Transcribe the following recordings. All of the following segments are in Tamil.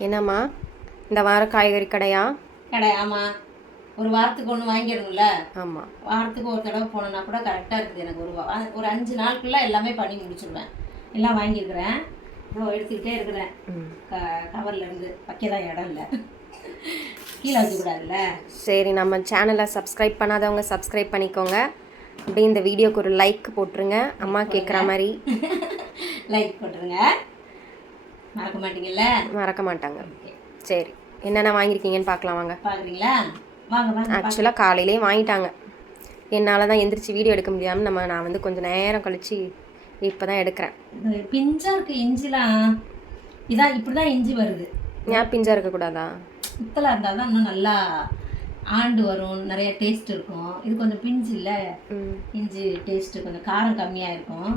என்னம்மா? இந்த வாரம் காய்கறி கடையா? கடை ஆமாம் ஒரு வாரத்துக்கு ஒன்று வாங்கிடணும்ல? ஆமாம் வாரத்துக்கு ஒரு தடவை போனோன்னா கூட கரெக்டாக இருக்குது எனக்கு. ஒரு வா- ஒரு அஞ்சு நாளுக்குள்ள எல்லாமே பண்ணி முடிச்சிடுவேன் எல்லாம் வாங்கியிருக்கிறேன். இதோ எடுத்துக்கிட்டே இருக்கிறேன். ம். க கவர்ல இருந்து. வைக்க தான் இடம் இல்லை. கீழே வைக்கக்கூடாதுல்ல சரி நம்ம சேனலை சப்ஸ்கிரைப் பண்ணாதவங்க சப்ஸ்கிரைப் பண்ணிக்கோங்க. அப்படியே இந்த வீடியோக்கு ஒரு லைக் போட்டுருங்க. அம்மா கேட்குற மாதிரி. லைக் போட்டுருங்க. மறக்க மாட்டீங்கல்ல? மறக்க மாட்டாங்க. சரி. என்னென்ன வாங்கியிருக்கீங்கன்னு பார்க்கலாம் வாங்க. பார்க்குறீங்களா? ஆக்சுவலாக காலையிலே வாங்கிட்டாங்க. என்னால் தான் எந்திரிச்சு வீடியோ எடுக்க முடியாமல் நம்ம நான் வந்து கொஞ்சம் நேரம் கழிச்சு இப்போ தான் எடுக்கிறேன். இது பிஞ்சா இருக்கு இஞ்சிலாம் இதான் இப்படி தான் இஞ்சி வருது. ஏன் பிஞ்சா இருக்கக்கூடாதா பித்தலாக இருந்தால் தான் இன்னும் நல்லா ஆண்டு வரும் நிறைய டேஸ்ட் இருக்கும். இது கொஞ்சம் பிஞ்சு இல்லை? இஞ்சி டேஸ்ட்டு கொஞ்சம் காரம் கம்மியாக இருக்கும்.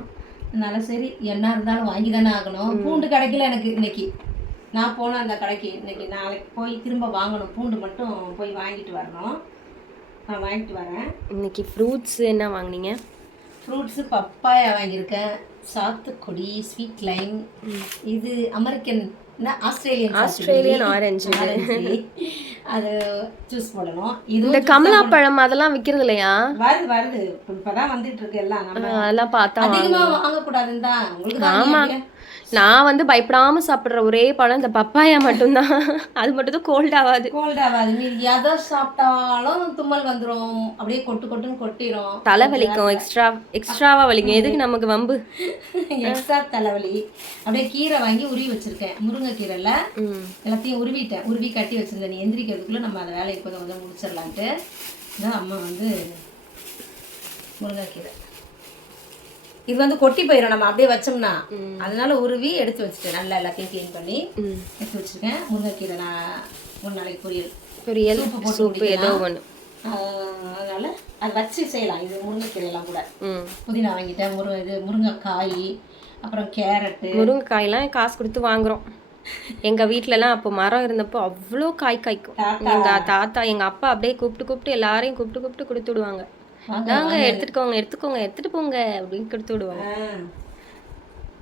அதனால சரி என்ன இருந்தாலும் வாங்கி தானே ஆகணும் பூண்டு கிடைக்கல எனக்கு இன்னைக்கு. நான் போனேன் அந்த கடைக்கு இன்னைக்கு நாளைக்கு போய் திரும்ப வாங்கணும். பூண்டு மட்டும் போய் வாங்கிட்டு வரணும். நான் வாங்கிட்டு வரேன். இன்னைக்கு ஃப்ரூட்ஸ் என்ன வாங்குனீங்க? ஃப்ரூட்ஸு பப்பாயா வாங்கியிருக்கேன். சாத்துக்குடி ஸ்வீட் லைம் இது அமெரிக்கன் ஆஸ்திரேலியன் ஆஸ்திரேலியன் ஆரஞ்சு. அது இந்த கமலாப்பழம் அதெல்லாம் விற்கிறது இல்லையா? வருது வருது. இப்ப இப்பதான் வந்துட்டு இருக்கு எல்லாம். நம்ம அதெல்லாம் பார்த்தா அதிகமா தான். உங்களுக்கு ஆமா. நான் வந்து பயப்படாம சாப்பிடுற ஒரே பழம் இந்த பப்பாயா மட்டும்தான். அது மட்டும் தான் கோல்ட் ஆகாது. கோல்ட் ஆகாது. மீதி எதை சாப்பிட்டாலும் தும்மல் வந்துரும். அப்படியே கொட்டு கொட்டுன்னு கொட்டிரும். தலை வலிக்கும். எக்ஸ்ட்ரா எக்ஸ்ட்ராவா வலிக்கும். எதுக்கு நமக்கு வம்பு? எக்ஸ்ட்ரா தலைவலி. அப்படியே கீரை வாங்கி உருவி வச்சிருக்கேன். முருங்கைக்கீரைல ம். எல்லாத்தையும் உருவிட்டேன். உருவி கட்டி வச்சிருந்தேன். நீ எந்திரிக்கிறதுக்குள்ள நம்ம அந்த வேலையை கொஞ்சம் கொஞ்சம் முடிச்சிடலான்ட்டு. அம்மா வந்து முருங்கைக்கீரை. இது வந்து கொட்டி போயிடும் நம்ம அப்படியே வச்சோம்னா. அதனால உருவி எடுத்து வச்சுட்டேன். நல்லா எல்லாத்தையும் க்ளீன் பண்ணி எடுத்து வச்சிருக்கேன். முருங்கைக்கீரை நான் ஒரு நாளைக்கு பொரியல். பொரியல் சூப்பு போட்டு ஆஹ் அதனால அது வச்சு செய்யலாம். இது முருங்கைக்கீரைலாம் கூட. புதினா வாங்கிட்டேன். முரு இது முருங்கைக்காய் அப்புறம் கேரட்டு. முருங்கைக்காயெல்லாம் காசு கொடுத்து வாங்குறோம். எங்க வீட்லலாம் அப்போ மரம் இருந்தப்போ அவ்வளோ காய் காய்க்கும். தாத்தா. எங்க தாத்தா எங்க அப்பா அப்படியே கூப்பிட்டு கூப்பிட்டு எல்லாரையும் கூப்பிட்டு கூப்பிட்டு கொடுத்து விடுவாங்க. வாங்க, நாங்க எடுத்துட்டுக்கோங்க எடுத்துக்கோங்க எடுத்துட்டு போங்க அப்படின்னு கொடுத்து விடுவாங்க.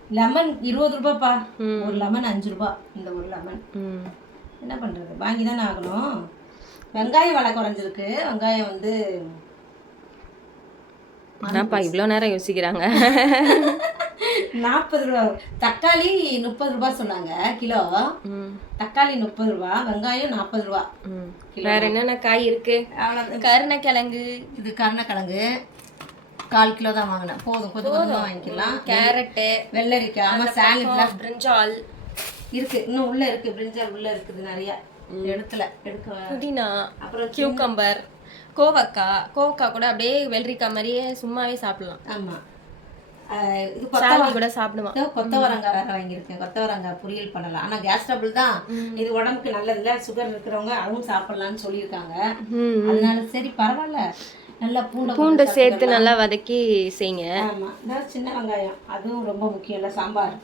லெமன் இருபது ரூபாய்ப்பா ஒரு லெமன் அஞ்சு ரூபாய் இந்த ஒரு லெமன். ம். என்ன பண்றது? வாங்கி தானே ஆகணும். வெங்காயம் விலை குறைஞ்சிருக்கு. வெங்காயம் வந்து என்னப்பா இவ்வளோ நேரம் யோசிக்கிறாங்க? நாற்பது ரூபா. தக்காளி முப்பது ரூபாய் சொன்னாங்க. கிலோ. தக்காளி முப்பது ரூபா. வெங்காயம் நாற்பது ரூபா. வேற என்னென்ன காய் இருக்கு? கருணக்கிழங்கு. இது கருணக்கிழங்கு. கால் கிலோ தான் வாங்கினேன். போதும் கொஞ்சம் கொஞ்சம் வாங்கிக்கலாம். கேரட்டு. வெள்ளரிக்காய். ஆமாம் சாலட்ல பிரிஞ்சால் இருக்கு. இன்னும் உள்ள இருக்கு. பிரிஞ்சால் உள்ள இருக்குது நிறைய. எடுத்துல. எடுக்க புதினா. அப்புறம் கியூக்கம்பர் கோவக்காய். கோவக்காய் கூட அப்படியே வெள்ளரிக்காய் மாதிரியே சும்மாவே சாப்பிடலாம். ஆமா. ஆஹ் இது சாமி கொத்தவரங்காய் கூட சாப்பிடுவான் கொத்தவரங்காய் வேற வாங்கியிருக்கேன். கொத்தவரங்காய் பொரியல் பண்ணலாம். ஆனா கேஸ் டபுள் தான். இது உடம்புக்கு நல்லதில்ல. சுகர் இருக்கிறவங்க அதுவும் சாப்பிடலாம்னு சொல்லியிருக்காங்க. அதனால சரி பரவாயில்ல. நல்லா பூண்டை பூண்டு சேர்த்து நல்லா வதக்கி செய்யுங்க. ஆமா. சின்ன வெங்காயம். அதுவும் ரொம்ப முக்கியம் இல்ல சாம்பார்.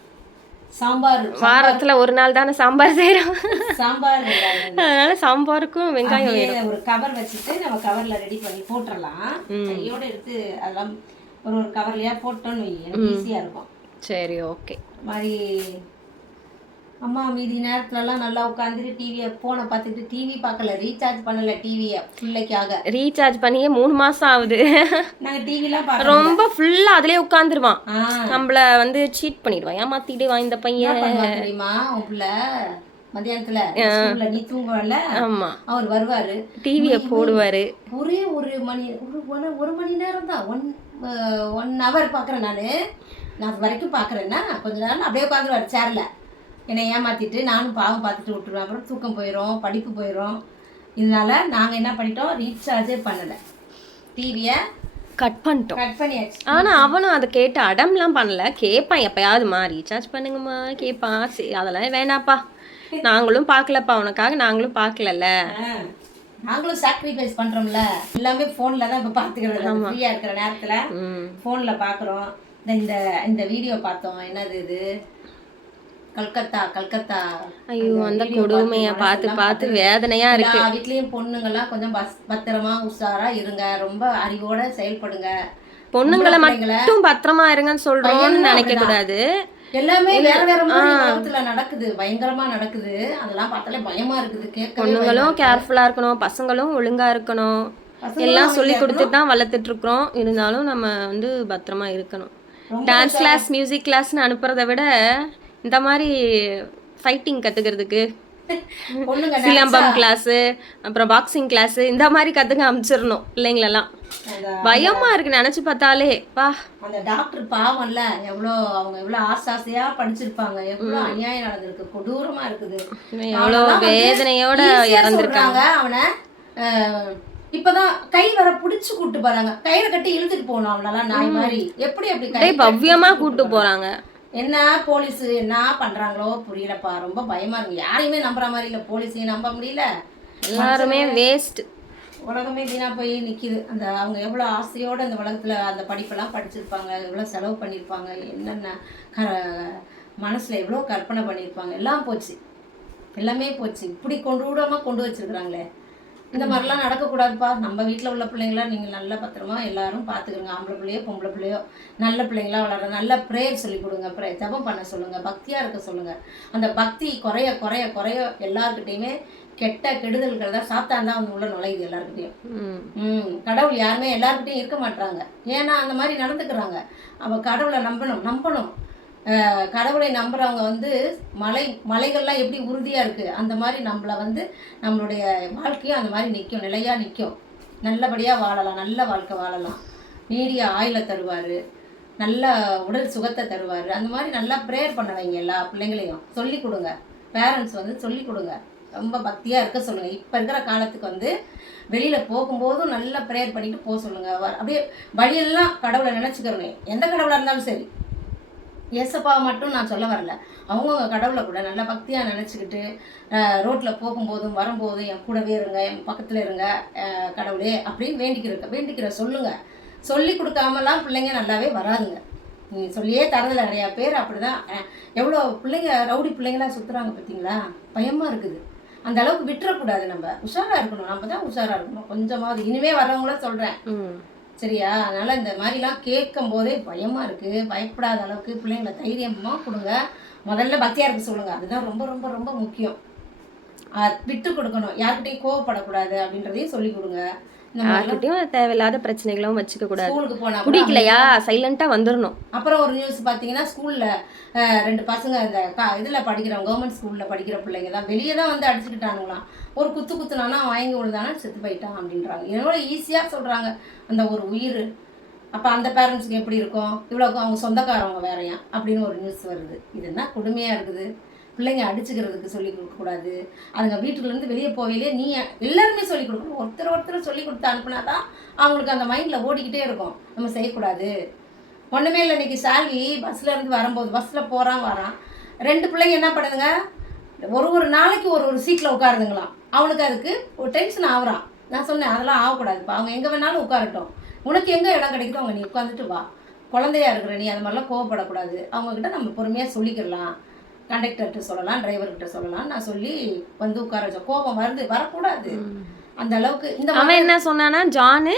சாம்பார் வாரத்துல ஒரு நாள் தானே சாம்பார் செய்யறோம் சாம்பார் அதனால சாம்பாருக்கும் வெங்காயம் ஒரு கவர் வச்சுட்டு நம்ம கவர்ல ரெடி பண்ணி போட்டுறலாம். கையோட எடுத்து அதெல்லாம் ஒரு ஒரு கவர்லயா போட்டோன்னு வை எனக்கு ஈஸியா இருக்கும். சரி ஓகே மாதிரி அம்மா மீதி நேரத்துலலாம் நல்லா உட்காந்துட்டு டிவியை ஃபோனை பார்த்துக்கிட்டு டிவி பார்க்கல ரீசார்ஜ் பண்ணல டிவியை பிள்ளைக்காக. ரீசார்ஜ் பண்ணியே மூணு மாசம் ஆகுது. நாங்கள் டிவிலாம் ரொம்ப ஃபுல்லா அதுலயே உட்காந்துருவான் நம்மள வந்து சீட் பண்ணிடுவான். ஏமாத்திட்டே வா இந்த பையன். தெரியுமா? உன் பிள்ளை மத்தியானத்துல ஸ்கூல்ல நீ தூங்குவல ஆமா. அவர் வருவாரு. டிவியை போடுவாரு. ஒரே ஒரு மணி ஒரு ஒரு ஒரு மணி நேரம் தான் ஒன் ஒன் ஹவர் பார்க்குறேன் நான். நான் வரைக்கும் பார்க்குறேன்னா கொஞ்ச நேரம் அப்படியே உட்காந்துருவார் சேரில் என்னை ஏமாற்றிட்டு நானும் பாவம் பார்த்துட்டு விட்டுருவேன். அப்புறம் தூக்கம் போயிடும் படிப்பு போயிடும் இதனால நாங்கள் என்ன பண்ணிட்டோம்? ரீசார்ஜே பண்ணலை. டிவியை கட் பண்ணிட்டோம். கட் பண்ணியாச்சு. ஆனா அவனும் அதை கேட்டு அடம்லாம் பண்ணல. கேட்பான் எப்பயாவதுமா ரீசார்ஜ் பண்ணுங்கம்மா கேட்பான் சரி அதெல்லாம் வேணாப்பா. நாங்களும் பார்க்கலப்பா உனக்காக நாங்களும் பார்க்கலல்ல. நாங்களும் சாக்ரிஃபைஸ் பண்ணுறோம்ல எல்லாமே ஃபோனில் தான் இப்போ பார்த்துக்கிறது ஃப்ரீயாக இருக்கிற நேரத்தில் ம். ஃபோனில் பார்க்குறோம் இந்த இந்த இந்த வீடியோ பார்த்தோம். என்னது இது? கல்கத்தா கல்கத்தா. ஐயோ அந்த கொடுமைய பார்த்து பார்த்து வேதனையா இருக்கு. வீட்லயும் பொண்ணுங்கெல்லாம் கொஞ்சம் பஸ் பத்திரமா உஷாரா இருங்க. ரொம்ப அறிவோட செயல்படுங்க. பொண்ணுங்களை மட்டும் பத்திரமா இருங்கன்னு சொல்றோம்னு நினைக்க கூடாது எல்லாமே வேற வேற மாதிரி நடக்குது. பயங்கரமா நடக்குது. அதெல்லாம் பார்த்தாலே பயமா இருக்குது. கேட்கவே பொண்ணுங்களும் கேர்ஃபுல்லா இருக்கணும். பசங்களும் ஒழுங்கா இருக்கணும். எல்லாம் சொல்லி கொடுத்துட்டு தான் வளர்த்துட்டு இருக்கிறோம் இருந்தாலும் நம்ம வந்து பத்திரமா இருக்கணும். டான்ஸ் கிளாஸ் மியூசிக் கிளாஸ்னு அனுப்புறதை விட இந்த மாதிரி ஃபைட்டிங் கத்துக்கிறதுக்கு சிலம்பம் கிளாஸ் அப்புறம் பாக்ஸிங் கிளாஸ் இந்த மாதிரி கத்துக்க அமைச்சிடணும் பிள்ளைங்களெல்லாம். பயமா இருக்கு நினைச்சு பார்த்தாலே. வா. அந்த டாக்டர் பாவம்ல எவ்வளோ அவங்க எவ்வளோ ஆசை ஆசையா படிச்சிருப்பாங்க. எவ்வளோ அநியாயம் நடந்திருக்கு. கொடூரமா இருக்குது. எவ்வளோ வேதனையோட இறந்துருக்காங்க. அவனை இப்பதான் கை வர புடிச்சு கூட்டு போறாங்க. கயிறை கட்டி இழுத்துட்டு போகணும் அவனெல்லாம் நாய் மாதிரி. எப்படி அப்படியே பவ்யமா கூட்டு போறாங்க. என்ன போலீஸ் என்ன பண்றாங்களோ புரியலப்பா. ரொம்ப பயமா இருக்கு. யாரையுமே நம்புற மாதிரி இல்ல. போலீஸையும் நம்ப முடியல. எல்லாருமே வேஸ்ட் உலகமே வீணா போய் நிக்குது. அந்த அவங்க எவ்வளவு ஆசையோட அந்த உலகத்துல அந்த படிப்பெல்லாம் படிச்சிருப்பாங்க எவ்வளவு செலவு பண்ணியிருப்பாங்க என்னென்ன க மனசுல எவ்வளோ கற்பனை பண்ணியிருப்பாங்க எல்லாம் போச்சு. எல்லாமே போச்சு. இப்படி கொடூரமா கொண்டு வச்சிருக்கிறாங்களே. இந்த மாதிரிலாம் நடக்கக்கூடாதுப்பா. நம்ம வீட்டில் உள்ள பிள்ளைங்களாம் நீங்கள் நல்ல பத்திரமா எல்லாரும் பார்த்துக்கோங்க ஆம்பளை பிள்ளையோ பொம்பளை பிள்ளையோ நல்ல பிள்ளைங்களா வளர நல்ல ப்ரேயர் சொல்லி கொடுங்க. ப்ரே ஜபம் பண்ண சொல்லுங்கள் பக்தியாக இருக்க சொல்லுங்கள் அந்த பக்தி குறைய குறைய குறைய எல்லாருக்கிட்டையுமே கெட்ட கெடுதல்கள் தான் சாத்தான் தான் வந்து உள்ள நுழையுது எல்லாருக்கிட்டையும் கடவுள் யாருமே எல்லாருக்கிட்டையும் இருக்க மாட்டாங்க ஏன்னா அந்த மாதிரி நடந்துக்கிறாங்க. அவ கடவுளை நம்பணும் நம்பணும். கடவுளை நம்புறவங்க வந்து மலை மலைகள்லாம் எப்படி உறுதியாக இருக்குது அந்த மாதிரி நம்மளை வந்து நம்மளுடைய வாழ்க்கையும் அந்த மாதிரி நிற்கும் நிலையாக நிற்கும் நல்லபடியாக வாழலாம் நல்ல வாழ்க்கை வாழலாம். நீடிய ஆயுளை தருவார் நல்ல உடல் சுகத்தை தருவார். அந்த மாதிரி நல்லா ப்ரேயர் பண்ண வைங்க எல்லா பிள்ளைங்களையும். சொல்லி கொடுங்க. பேரண்ட்ஸ் வந்து சொல்லி கொடுங்க. ரொம்ப பக்தியாக இருக்க சொல்லுங்கள் இப்போ இருக்கிற காலத்துக்கு வந்து வெளியில் போகும்போதும் நல்லா ப்ரேயர் பண்ணிட்டு போக சொல்லுங்கள் அப்படியே வழியெல்லாம் கடவுளை நினச்சிக்கிறோங்க எந்த கடவுளாக இருந்தாலும் சரி. இயேசப்பாவை மட்டும் நான் சொல்ல வரல. அவங்கவுங்க கடவுளை கூட நல்லா பக்தியாக நினச்சிக்கிட்டு ரோட்டில் போகும்போதும் வரும்போதும் என் கூடவே இருங்க என் பக்கத்தில் இருங்க கடவுளே அப்படின்னு வேண்டிக்கிறக்க வேண்டிக்கிற சொல்லுங்கள் சொல்லி கொடுக்காமலாம் பிள்ளைங்க நல்லாவே வராதுங்க. நீங்கள் சொல்லியே தரதில்ல நிறையா பேர் அப்படி தான் எவ்வளோ பிள்ளைங்க ரவுடி பிள்ளைங்களாம் சுற்றுறாங்க பார்த்தீங்களா? பயமாக இருக்குது. அந்த அளவுக்கு விட்டுறக்கூடாது நம்ம. உஷாராக இருக்கணும். நம்ம தான் உஷாராக இருக்கணும். கொஞ்சமாவது இனிமே வரவங்கள சொல்கிறேன் ம். சரியா? அதனால் இந்த மாதிரிலாம் கேட்கும் போதே பயமாக இருக்கு. பயப்படாத அளவுக்கு பிள்ளைங்களை தைரியமாக கொடுங்க. முதல்ல பக்தியாக இருக்க சொல்லுங்க. அதுதான் ரொம்ப ரொம்ப ரொம்ப முக்கியம். விட்டு கொடுக்கணும். யார்கிட்டையும் கோவப்படக்கூடாது அப்படின்றதையும் சொல்லி கொடுங்க. யார்கிட்டயும் தேவையில்லாத பிரச்சனைகளும் வச்சுக்க கூடாது. ஸ்கூலுக்கு போனா கூட பிடிக்கலையா? சைலண்டா வந்துடணும் அப்புறம் ஒரு நியூஸ் பார்த்தீங்கன்னா ஸ்கூலில் ரெண்டு பசங்க இந்த இதில் படிக்கிறவங்க கவர்மெண்ட் ஸ்கூலில் படிக்கிற பிள்ளைங்க தான். வெளியே தான் வந்து அடிச்சுக்கிட்டானுங்களாம். ஒரு குத்து குத்துனானா வாங்கி விழுந்தானா செத்து போயிட்டான் அப்படின்றாங்க. இதனோட ஈஸியாக சொல்கிறாங்க அந்த ஒரு உயிர். அப்போ அந்த பேரண்ட்ஸுக்கு எப்படி இருக்கும்? இவ்வளோ அவங்க சொந்தக்காரவங்க வேறையா? அப்படின்னு ஒரு நியூஸ் வருது. இது என்ன கொடுமையாக இருக்குது? பிள்ளைங்க அடிச்சுக்கிறதுக்கு சொல்லி கொடுக்கக்கூடாது அதுங்க வீட்டுக்குள்ளேருந்து வெளியே போகையிலே நீ எல்லாருமே சொல்லி கொடுக்கணும். ஒருத்தர் ஒருத்தர் சொல்லி கொடுத்து அனுப்புனா தான் அவங்களுக்கு அந்த மைண்டில் ஓடிக்கிட்டே இருக்கும். நம்ம செய்யக்கூடாது. ஒன்றுமே இல்லை இன்னைக்கு சால்வி பஸ்ஸில் இருந்து வரும்போது பஸ்ஸில் போகிறான் வரான். ரெண்டு பிள்ளைங்க என்ன பண்ணுதுங்க? ஒரு ஒரு நாளைக்கு ஒரு ஒரு சீட்டில் உட்காருதுங்களாம். அவனுக்கு அதுக்கு ஒரு டென்ஷன் ஆகுறான். நான் சொன்னேன் அதெல்லாம் ஆகக்கூடாதுப்பா. அவங்க எங்கே வேணாலும் உட்காரட்டும். உனக்கு எங்கே இடம் கிடைக்குதோ அவங்க நீ உட்காந்துட்டு வா. குழந்தையா இருக்கிற நீ அது மாதிரிலாம் கோவப்படக்கூடாது. அவங்கக்கிட்ட நம்ம பொறுமையாக சொல்லிக்கிடலாம் கண்டக்டர்கிட்ட சொல்லலாம் டிரைவர்கிட்ட சொல்லலாம். நான் சொல்லி வந்து உட்கார வச்சேன். கோபம் வருது வரக்கூடாது. அந்த அளவுக்கு இந்த மாதிரி அவன் என்ன சொன்னானா ஜானு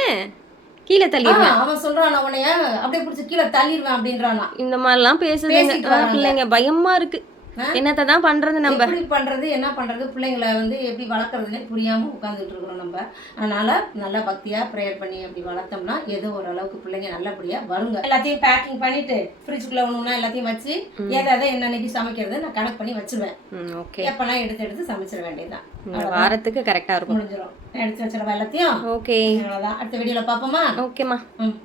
கீழே தள்ளிடுவேன் அவன் சொல்றான் அவனைய அப்படியே பிடிச்சி கீழே தள்ளிடுவேன் அப்படின்றானா. இந்த மாதிரிலாம் பேசிட்டு ஆ, வராங்க. பிள்ளைங்க பயமா இருக்கு? என்னத்தை தான் பண்றது நம்ம? எப்படி பண்றது என்ன பண்றது பிள்ளைங்களை வந்து எப்படி வளர்க்குறதுனே புரியாம உட்காந்துட்டு இருக்கிறோம் நம்ம. அதனால நல்லா பக்தியா ப்ரேயர் பண்ணி அப்படி வளர்த்தோம்னா ஏதோ ஒரு அளவுக்கு பிள்ளைங்க நல்லபடியா வருங்க. எல்லாத்தையும் பேக்கிங் பண்ணிட்டு ஃப்ரிட்ஜுக்குள்ள ஒண்ணுனா எல்லாத்தையும் வச்சு எதை எதை என்னன்னைக்கு சமைக்கிறது நான் கணக்கு பண்ணி வச்சிருவேன். ஓகே எப்பெல்லாம் எடுத்து எடுத்து சமைச்சிட வேண்டியதுதான். வாரத்துக்கு கரெக்டா இருக்கும். முடிஞ்சிடும் எடுத்து வச்சிடவா எல்லாத்தையும்? ஓகே அவ்வளவுதான். அடுத்த வீடியோல பார்ப்போமா? ஓகேம்மா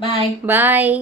பாய் பாய்